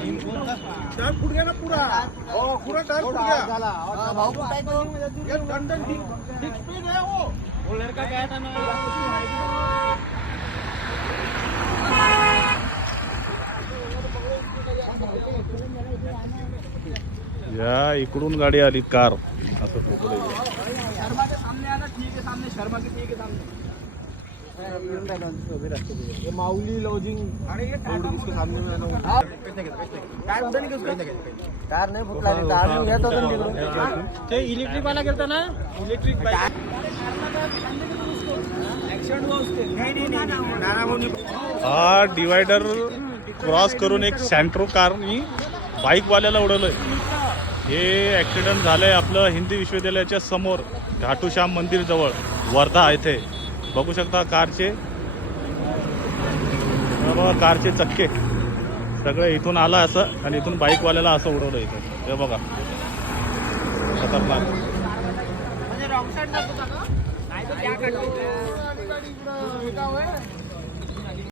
Tyre foot गया ना पूरा। पूरा टायर फुट गया। भाऊ कुठे तो ये टंडन ठीक पे गया वो लड़का गया था ना। या इकडून गाडी आली कार असं शर्मा के सामने आना ठीक है सामने शर्मा के ठीक है सामने ये माउली लॉजिंग अरे ये इसके सामने में आना टायर उधर नहीं उसका कार नाही फुटला रे कार नाही येत होता तिकडून ते इलेक्ट्रिक वाला करता ना इलेक्ट्रिक बाइक एक्सीडेंट हुआ उसके नहीं हा डिवायडर क्रॉस करून एक सँट्रो कारनी बाईकवाल्याला उडवलंय। हे ॲक्सिडेंट झालंय आपलं हिंदी विश्वविद्यालयाच्या समोर घाटूश्याम मंदिर जवळ वर्धा येथे। बघू शकता कारचे कारचे चक्के सगळे इथून आला असं आणि इथून बाईकवाल्याला असं उडवलं इथं। हे बघा खतरनाक। म्हणजे रॉंग साइड जात होता का नाही तर त्या गाडी